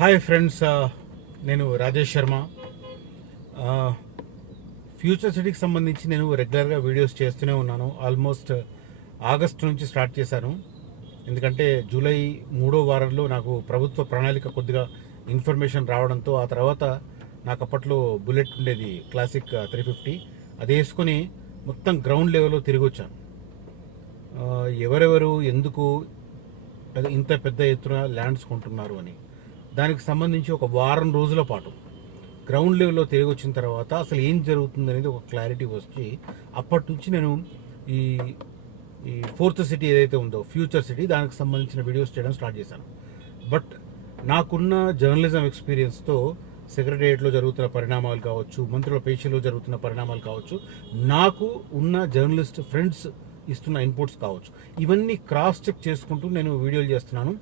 Hi friends, నేను Rajesh Sharma. Future సిటీకి సంబంధించి నేను రెగ్యులర్గా వీడియోస్ చేస్తూనే ఉన్నాను. ఆల్మోస్ట్ ఆగస్టు నుంచి స్టార్ట్ చేశాను. ఎందుకంటే జూలై 3వ వారంలో నాకు ప్రభుత్వ ప్రణాళిక కొద్దిగా ఇన్ఫర్మేషన్ రావడంతో, ఆ తర్వాత నాకు అప్పట్లో బుల్లెట్ ఉండేది, క్లాసిక్ 350. అది వేసుకొని మొత్తం గ్రౌండ్ లెవెల్లో తిరిగి వచ్చాను. ఎవరెవరు ఎందుకు ఇంత పెద్ద ఎత్తున ల్యాండ్స్ కొంటున్నారు అని, దానికి సంబంధించి ఒక వారం రోజుల పాటు గ్రౌండ్ లెవెల్లో తిరిగి వచ్చిన తర్వాత అసలు ఏం జరుగుతుంది అనేది ఒక క్లారిటీ వచ్చి, అప్పటి నుంచి నేను ఈ ఈ ఫోర్త్ సిటీ ఏదైతే ఉందో ఫ్యూచర్ సిటీ, దానికి సంబంధించిన వీడియోస్ చేయడం స్టార్ట్ చేశాను. బట్ నాకున్న జర్నలిజం ఎక్స్పీరియన్స్తో సెక్రటేరియట్లో జరుగుతున్న పరిణామాలు కావచ్చు, మంత్రుల పేషీలో జరుగుతున్న పరిణామాలు కావచ్చు, నాకు ఉన్న జర్నలిస్ట్ ఫ్రెండ్స్ ఇస్తున్న ఇన్పుట్స్ కావచ్చు, ఇవన్నీ క్రాస్ చెక్ చేసుకుంటూ నేను వీడియోలు చేస్తున్నాను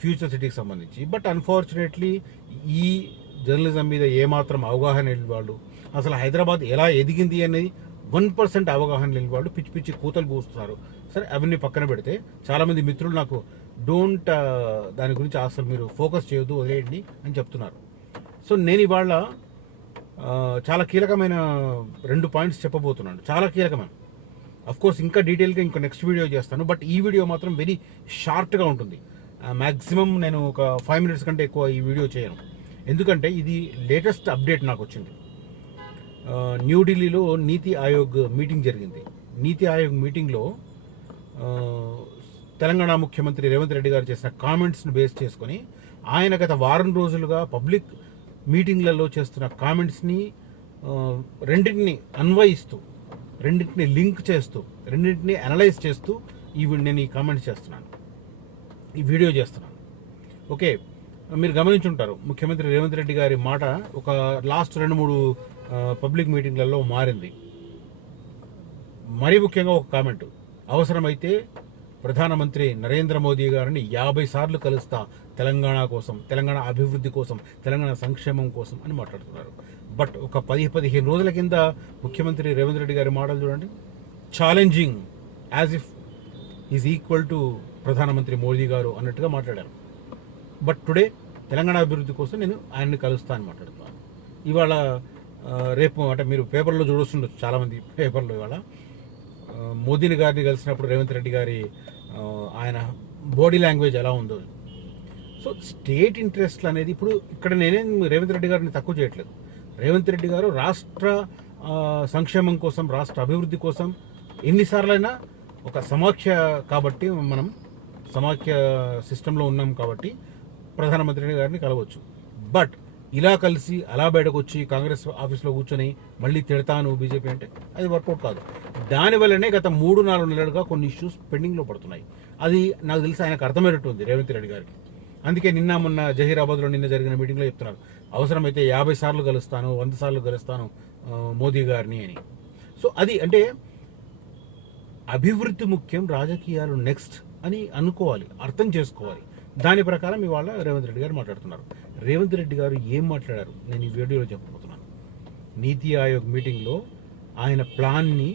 ఫ్యూచర్ సిటీకి సంబంధించి. బట్ అన్ఫార్చునేట్లీ ఈ జర్నలిజం మీద ఏమాత్రం అవగాహన లేని వాళ్ళు, అసలు హైదరాబాద్ ఎలా ఎదిగింది అనేది 1% అవగాహన లేని వాళ్ళు పిచ్చి పిచ్చి కూతలు కూస్తున్నారు. సరే, అవన్నీ పక్కన పెడితే చాలామంది మిత్రులు నాకు దాని గురించి అసలు మీరు ఫోకస్ చేయొద్దు, వదిలేయండి అని చెప్తున్నారు. సో నేను ఇవాళ చాలా కీలకమైన 2 పాయింట్స్ చెప్పబోతున్నాను. చాలా కీలకమైన, కోర్స్ ఇంకా డీటెయిల్గా ఇంకో నెక్స్ట్ వీడియో చేస్తాను. బట్ ఈ వీడియో మాత్రం వెరీ షార్ట్గా ఉంటుంది. మ్యాక్సిమం నేను ఒక 5 minutes కంటే ఎక్కువ ఈ వీడియో చేయను. ఎందుకంటే ఇది లేటెస్ట్ అప్డేట్ నాకు వచ్చింది. న్యూఢిల్లీలో నీతి ఆయోగ్ మీటింగ్ జరిగింది. నీతి ఆయోగ్ మీటింగ్లో తెలంగాణ ముఖ్యమంత్రి రేవంత్ రెడ్డి గారు చేసిన కామెంట్స్ని బేస్ చేసుకొని, ఆయన గత వారం రోజులుగా పబ్లిక్ మీటింగ్లలో చేస్తున్న కామెంట్స్ని రెండింటిని అన్వయిస్తూ, రెండింటిని లింక్ చేస్తూ, రెండింటిని అనలైజ్ చేస్తూ నేను ఈ కామెంట్స్ చేస్తున్నాను, ఈ వీడియో చేస్తున్నాను. ఓకే, మీరు గమనించుంటారు, ముఖ్యమంత్రి రేవంత్ రెడ్డి గారి మాట ఒక లాస్ట్ 2-3 పబ్లిక్ మీటింగ్లలో మారింది. మరీ ముఖ్యంగా ఒక కామెంట్, అవసరమైతే ప్రధానమంత్రి నరేంద్ర మోదీ గారిని 50 సార్లు కలుస్తా తెలంగాణ కోసం, తెలంగాణ అభివృద్ధి కోసం, తెలంగాణ సంక్షేమం కోసం అని మాట్లాడుతున్నారు. బట్ ఒక 10-15 రోజుల కింద ముఖ్యమంత్రి రేవంత్ రెడ్డి గారి మాటలు చూడండి, challenging, as if is equal to ప్రధానమంత్రి మోదీ గారు అన్నట్టుగా మాట్లాడారు. బట్ టుడే తెలంగాణ అభివృద్ధి కోసం నేను ఆయన్ని కలుస్తా అని మాట్లాడుతున్నాను. ఇవాళ రేపు అంటే మీరు పేపర్లో చూడొస్తుండొచ్చు, చాలామంది పేపర్లో ఇవాళ మోదీని గారిని కలిసినప్పుడు రేవంత్ రెడ్డి గారి ఆయన బాడీ లాంగ్వేజ్ ఎలా ఉందో. సో స్టేట్ ఇంట్రెస్ట్లు అనేది ఇప్పుడు ఇక్కడ నేనేం రేవంత్ రెడ్డి గారిని తక్కువ చేయట్లేదు. రేవంత్ రెడ్డి గారు రాష్ట్ర సంక్షేమం కోసం, రాష్ట్ర అభివృద్ధి కోసం ఎన్నిసార్లైనా, ఒక సమాఖ్య కాబట్టి, మనం సమాఖ్య సిస్టంలో ఉన్నాం కాబట్టి ప్రధానమంత్రి గారిని కలవచ్చు. బట్ ఇలా కలిసి అలా బయటకు వచ్చి కాంగ్రెస్ ఆఫీస్లో కూర్చొని మళ్ళీ తిడతాను బీజేపీ అంటే అది వర్కౌట్ కాదు. దానివల్లనే గత 3-4 నెలలుగా కొన్ని ఇష్యూస్ పెండింగ్లో పడుతున్నాయి. అది నాకు తెలిసి ఆయనకు అర్థమైనట్టు ఉంది రేవంత్ రెడ్డి గారికి. అందుకే మొన్న జహీరాబాద్లో జరిగిన మీటింగ్లో చెప్తున్నారు, అవసరమైతే 50 సార్లు కలుస్తాను, 100 సార్లు కలుస్తాను మోదీ గారిని అని. సో అది అంటే అభివృద్ధి ముఖ్యం, రాజకీయాలు నెక్స్ట్ అని అనుకోవాలి, అర్థం చేసుకోవాలి. దాని ప్రకారం ఇవాళ రేవంత్ రెడ్డి గారు మాట్లాడుతున్నారు. రేవంత్ రెడ్డి గారు ఏం మాట్లాడారు నేను ఈ వీడియోలో చెప్పబోతున్నాను. నీతి ఆయోగ్ మీటింగ్లో ఆయన ప్లాన్ని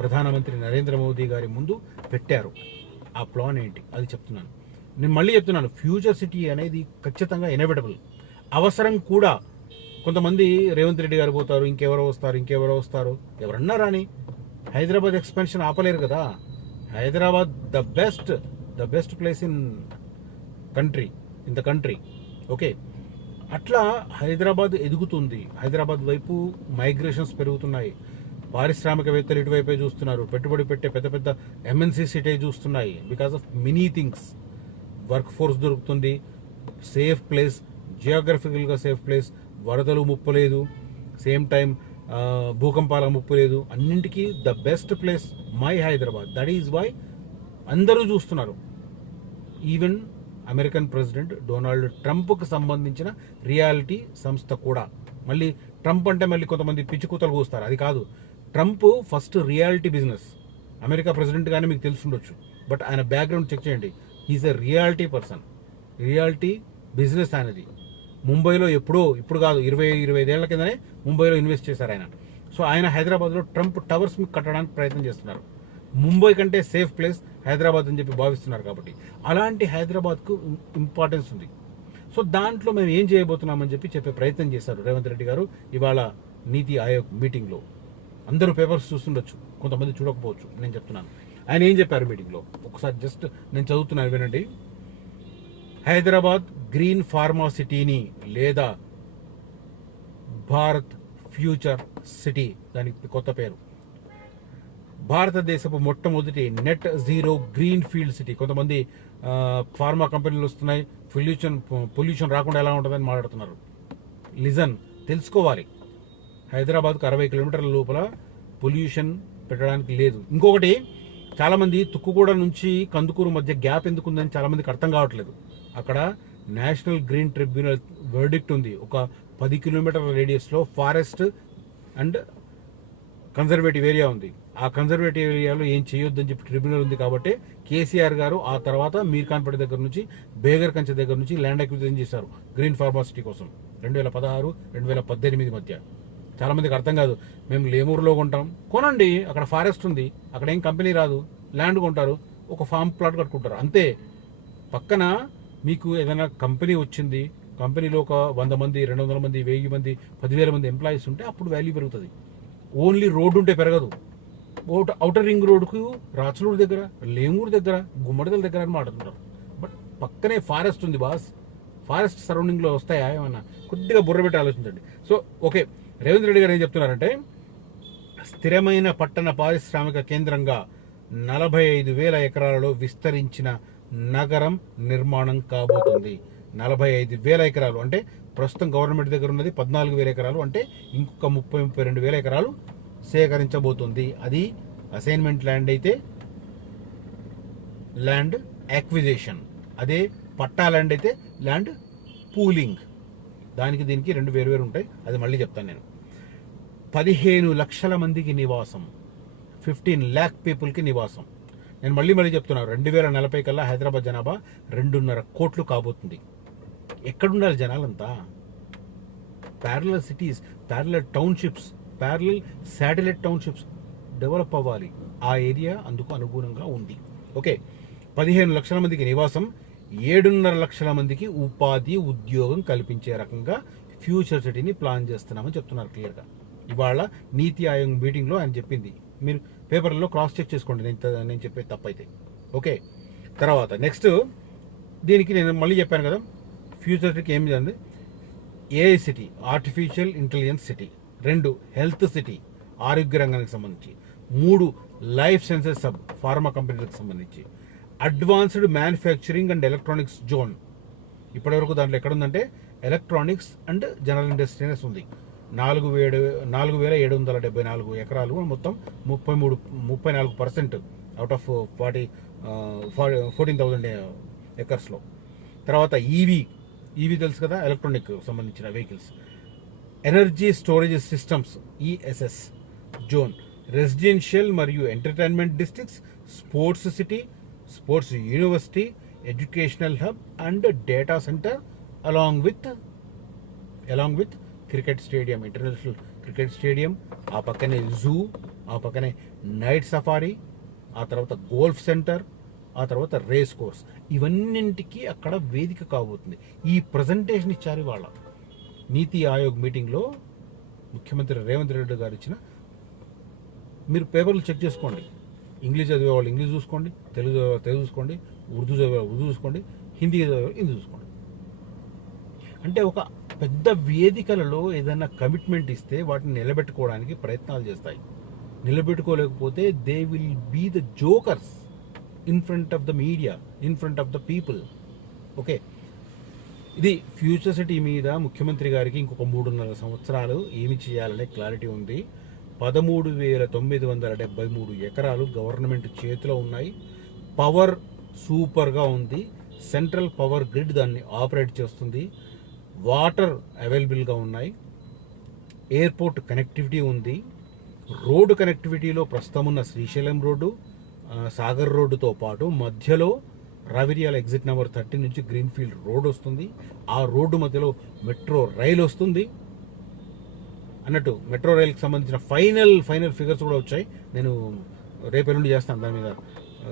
ప్రధానమంత్రి నరేంద్ర మోదీ గారి ముందు పెట్టారు. ఆ ప్లాన్ ఏంటి అది చెప్తున్నాను. నేను మళ్ళీ చెప్తున్నాను, ఫ్యూచర్ సిటీ అనేది ఖచ్చితంగా ఇన్ఎవిటబుల్, అవసరం కూడా. కొంతమంది రేవంత్ రెడ్డి గారు పోతారు, ఇంకెవరో వస్తారు, ఎవరన్నా రాని, హైదరాబాద్ ఎక్స్పెన్షన్ ఆపలేరు కదా. Hyderabad the best place in the country. Okay, అట్లా హైదరాబాద్ ఎదుగుతుంది. హైదరాబాద్ వైపు మైగ్రేషన్స్ పెరుగుతున్నాయి. పారిశ్రామికవేత్తలు ఇటువైపే చూస్తున్నారు. పెట్టుబడి పెట్టే పెద్ద పెద్ద ఎంఎన్సీ సిటీ చూస్తున్నాయి. Because of many things, work force దొరుకుతుంది, సేఫ్ ప్లేస్, జియోగ్రఫికల్గా సేఫ్ ప్లేస్, వరదలు ముప్పు లేదు, సేమ్ టైం భూకంపాల ముప్పు లేదు, అన్నింటికీ the best place my Hyderabad. That is why అందరూ చూస్తున్నారు. ఈవెన్ అమెరికన్ ప్రెసిడెంట్ డొనాల్డ్ ట్రంప్కి సంబంధించిన రియాలిటీ సంస్థ కూడా, మళ్ళీ ట్రంప్ అంటే మళ్ళీ కొంతమంది పిచ్చి కూతలు కూస్తారు, అది కాదు. Trump first reality business. America president కానీ మీకు తెలుసుండొచ్చు, బట్ ఆయన బ్యాక్గ్రౌండ్ చెక్ చేయండి. He's a reality person, reality business అనేది. ముంబైలో ఇప్పుడు కాదు, 20-25 ఏళ్ల కిందనే ముంబైలో ఇన్వెస్ట్ చేశారు ఆయన. సో ఆయన హైదరాబాద్లో ట్రంప్ టవర్స్ మీకు కట్టడానికి ప్రయత్నం చేస్తున్నారు. ముంబై కంటే సేఫ్ ప్లేస్ హైదరాబాద్ అని చెప్పి భావిస్తున్నారు. కాబట్టి అలాంటి హైదరాబాద్కు ఇంపార్టెన్స్ ఉంది. సో దాంట్లో మేము ఏం చేయబోతున్నామని చెప్పే ప్రయత్నం చేశారు రేవంత్ రెడ్డి గారు ఇవాళ నీతి ఆయోగ్ మీటింగ్లో. అందరూ పేపర్స్ చూస్తుండొచ్చు, కొంతమంది చూడకపోవచ్చు, నేను చెప్తున్నాను. ఆయన ఏం చెప్పారు మీటింగ్లో ఒకసారి జస్ట్ నేను చదువుతున్నాను, వినండి. హైదరాబాద్ గ్రీన్ ఫార్మా సిటీని లేదా భారత్ ఫ్యూచర్ సిటీ, దానికి కొత్త పేరు, భారతదేశపు మొట్టమొదటి net zero green field city. కొంతమంది ఫార్మా కంపెనీలు వస్తున్నాయి, పొల్యూషన్ రాకుండా ఎలా ఉంటుందని మాట్లాడుతున్నారు. లిజన్, తెలుసుకోవాలి. హైదరాబాద్కు 60 కిలోమీటర్ల లోపల పొల్యూషన్ పెట్టడానికి లేదు. ఇంకొకటి, చాలామంది తుక్కుగూడ నుంచి కందుకూరు మధ్య గ్యాప్ ఎందుకు ఉందని చాలామందికి అర్థం కావట్లేదు. అక్కడ నేషనల్ గ్రీన్ ట్రిబ్యునల్ వర్డిక్ట్ ఉంది. ఒక 10 కిలోమీటర్ల రేడియస్లో ఫారెస్ట్ అండ్ కన్జర్వేటివ్ ఏరియా ఉంది. ఆ కన్జర్వేటివ్ ఏరియాలో ఏం చేయొద్దని చెప్పి ట్రిబ్యునల్ ఉంది. కాబట్టి కేసీఆర్ గారు ఆ తర్వాత మీర్ఖాన్పేట దగ్గర నుంచి బేగర్ కంచె దగ్గర నుంచి ల్యాండ్ అక్విజిషన్ చేశారు గ్రీన్ ఫార్మాసిటీ కోసం 2016-2018 మధ్య. చాలామందికి అర్థం కాదు. మేము లేమూరులో కొంటాం, కొనండి, అక్కడ ఫారెస్ట్ ఉంది, అక్కడ ఏం కంపెనీ రాదు, ల్యాండ్ కొంటారు, ఒక ఫామ్ ప్లాట్ కట్టుకుంటారు అంతే. పక్కన మీకు ఏదైనా కంపెనీ వచ్చింది, కంపెనీలో ఒక 100 మంది, 200 మంది, 1000 మంది, 10,000 మంది ఎంప్లాయీస్ ఉంటే అప్పుడు వాల్యూ పెరుగుతుంది. ఓన్లీ రోడ్డు ఉంటే పెరగదు. ఔటర్ రింగ్ రోడ్డుకు రాచలూరు దగ్గర, లేమూరు దగ్గర, గుమ్మడిదల దగ్గర అని మాట్లాడుతుంటారు. బట్ పక్కనే ఫారెస్ట్ ఉంది బాస్. ఫారెస్ట్ సరౌండింగ్లో వస్తాయా ఏమన్నా? కొద్దిగా బుర్ర పెట్టి ఆలోచించండి. సో ఓకే, రేవంత్ రెడ్డి గారు ఏం చెప్తున్నారంటే, స్థిరమైన పట్టణ పారిశ్రామిక కేంద్రంగా 45,000 ఎకరాలలో విస్తరించిన నగరం నిర్మాణం కాబోతుంది. 45,000 ఎకరాలు అంటే ప్రస్తుతం గవర్నమెంట్ దగ్గర ఉన్నది 14,000 ఎకరాలు, అంటే ఇంకొక 32,000 ఎకరాలు సేకరించబోతుంది. అది అసైన్మెంట్ ల్యాండ్ అయితే ల్యాండ్ యాక్విజిషన్, అదే పట్టా ల్యాండ్ అయితే ల్యాండ్ పూలింగ్. దానికి దీనికి 2 వేరు ఉంటాయి, అది మళ్ళీ చెప్తాను నేను. 15 లక్షల మందికి నివాసం, 15 lakh పీపుల్కి నివాసం. నేను మళ్ళీ చెప్తున్నాను, 2040 కల్లా హైదరాబాద్ జనాభా 2.5 కోట్లు కాబోతుంది. ఎక్కడుండాలి జనాలంతా? Parallel cities, parallel townships, parallel satellite townships develop అవ్వాలి. ఆ ఏరియా అందుకు అనుగుణంగా ఉంది. ఓకే, 15 లక్షల మందికి నివాసం, 7.5 లక్షల మందికి ఉపాధి ఉద్యోగం కల్పించే రకంగా ఫ్యూచర్ సిటీని ప్లాన్ చేస్తున్నామని చెప్తున్నారు క్లియర్గా. ఇవాళ నీతి ఆయోగ్ మీటింగ్లో ఆయన చెప్పింది. మీరు పేపర్లో క్రాస్ చెక్ చేసుకోండి నేను చెప్పేది తప్పైతే. ఓకే, తర్వాత నెక్స్ట్ దీనికి నేను మళ్ళీ చెప్పాను కదా, ఫ్యూచర్ సిటీకి ఏమి జరిగింది? AI city, artificial intelligence city. 2 health city, ఆరోగ్య రంగానికి సంబంధించి. 3 లైఫ్ సైన్సెస్ సబ్, ఫార్మా కంపెనీలకు సంబంధించి. Advanced manufacturing and electronics zone. ఇప్పటివరకు దాంట్లో ఎక్కడుందంటే ఎలక్ట్రానిక్స్ అండ్ జనరల్ ఇండస్ట్రీస్ ఉంది. 4,774 ఎకరాలు, మొత్తం 34% అవుట్ ఆఫ్ 14,000 ఎకర్స్లో. తర్వాత ఈవీ తెలుసు కదా, ఎలక్ట్రానిక్ సంబంధించిన vehicles. Energy storage systems, ESS zone. Residential మరియు entertainment districts, sports city, sports university, educational hub and data centre along with cricket stadium, international cricket stadium. ఆ పక్కనే జూ, ఆ పక్కనే నైట్ సఫారీ, ఆ తర్వాత గోల్ఫ్ సెంటర్, ఆ తర్వాత రేస్ కోర్స్. ఇవన్నింటికి అక్కడ వేదిక కాబోతుంది. ఈ ప్రజెంటేషన్ ఇచ్చారు ఇవాళ నీతి ఆయోగ్ మీటింగ్లో ముఖ్యమంత్రి రేవంత్ రెడ్డి గారు ఇచ్చిన. మీరు పేపర్లు చెక్ చేసుకోండి. ఇంగ్లీష్ చదివే వాళ్ళు ఇంగ్లీష్ చూసుకోండి, తెలుగు చూసుకోండి, ఉర్దూ చదివే ఉర్దూ చూసుకోండి, హిందీ చదివే హిందీ చూసుకోండి. అంటే ఒక పెద్ద వేదికలలో ఏదైనా కమిట్మెంట్ ఇస్తే వాటిని నిలబెట్టుకోవడానికి ప్రయత్నాలు చేస్తాయి. నిలబెట్టుకోలేకపోతే they will be the jokers in front of the media, in front of the people. Okay, ఇది ఫ్యూచర్ సిటీ మీద ముఖ్యమంత్రి గారికి ఇంకొక 3.5 సంవత్సరాలు ఏమి చేయాలనే క్లారిటీ ఉంది. 13,973 ఎకరాలు గవర్నమెంట్ చేతిలో ఉన్నాయి. పవర్ సూపర్గా ఉంది. సెంట్రల్ పవర్ గ్రిడ్ దాన్ని ఆపరేట్ చేస్తుంది. వాటర్ అవైలబుల్గా ఉన్నాయి. ఎయిర్పోర్ట్ కనెక్టివిటీ ఉంది. రోడ్డు కనెక్టివిటీలో ప్రస్తుతం ఉన్న శ్రీశైలం రోడ్డు, సాగర్ రోడ్డుతో పాటు మధ్యలో రావిరియాల ఎగ్జిట్ నెంబర్ 30 నుంచి గ్రీన్ఫీల్డ్ రోడ్ వస్తుంది. ఆ రోడ్డు మధ్యలో మెట్రో రైలు వస్తుంది. అన్నట్టు మెట్రో రైలుకి సంబంధించిన ఫైనల్ ఫిగర్స్ కూడా వచ్చాయి. నేను రేపు ఎల్లుండి చేస్తాను. దాని మీద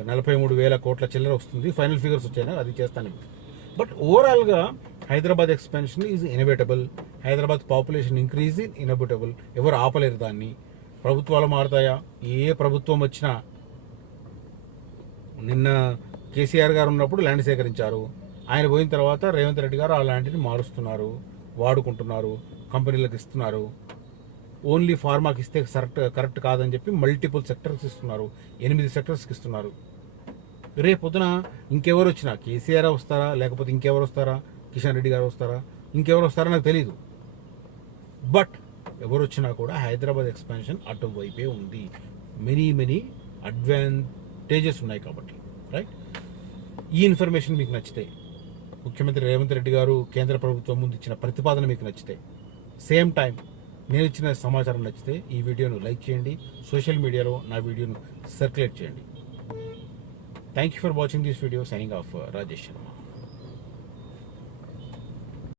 43,000 కోట్ల చిల్లర వస్తుంది. ఫైనల్ ఫిగర్స్ వచ్చాయి, అది చేస్తాను. బట్ ఓవరాల్గా Hyderabad expansion is inevitable. Hyderabad population increase in inevitable. ఎవరు ఆపలేరు దాన్ని. ప్రభుత్వాలు మారుతాయా? ఏ ప్రభుత్వం వచ్చినా, నిన్న కేసీఆర్ గారు ఉన్నప్పుడు ల్యాండ్ సేకరించారు. ఆయన పోయిన తర్వాత రేవంత్ రెడ్డి గారు ఆ ల్యాండ్ని మారుస్తున్నారు, వాడుకుంటున్నారు, కంపెనీలకు ఇస్తున్నారు. ఓన్లీ ఫార్మాకి ఇస్తే కరెక్ట్ కాదని చెప్పి మల్టిపుల్ సెక్టర్స్ ఇస్తున్నారు, 8 సెక్టర్స్కి ఇస్తున్నారు. రేపొద్దున ఇంకెవరు వచ్చినా, కేసీఆర్ వస్తారా, లేకపోతే ఇంకెవరు వస్తారా, కిషన్ రెడ్డి గారు వస్తారా, ఇంకెవరు వస్తారా నాకు తెలియదు. బట్ ఎవరు వచ్చినా కూడా హైదరాబాద్ ఎక్స్పాన్షన్ అటువైపే ఉంది. మెనీ అడ్వాంటేజెస్ ఉన్నాయి కాబట్టి, రైట్. ఈ ఇన్ఫర్మేషన్ మీకు నచ్చితే, ముఖ్యమంత్రి రేవంత్ రెడ్డి గారు కేంద్ర ప్రభుత్వం ముందు ఇచ్చిన ప్రతిపాదన మీకు నచ్చితే, సేమ్ టైం నేను ఇచ్చిన సమాచారం నచ్చితే ఈ వీడియోను లైక్ చేయండి, సోషల్ మీడియాలో నా వీడియోను సర్క్యులేట్ చేయండి. Thank you for watching this video. Signing off Rajesh.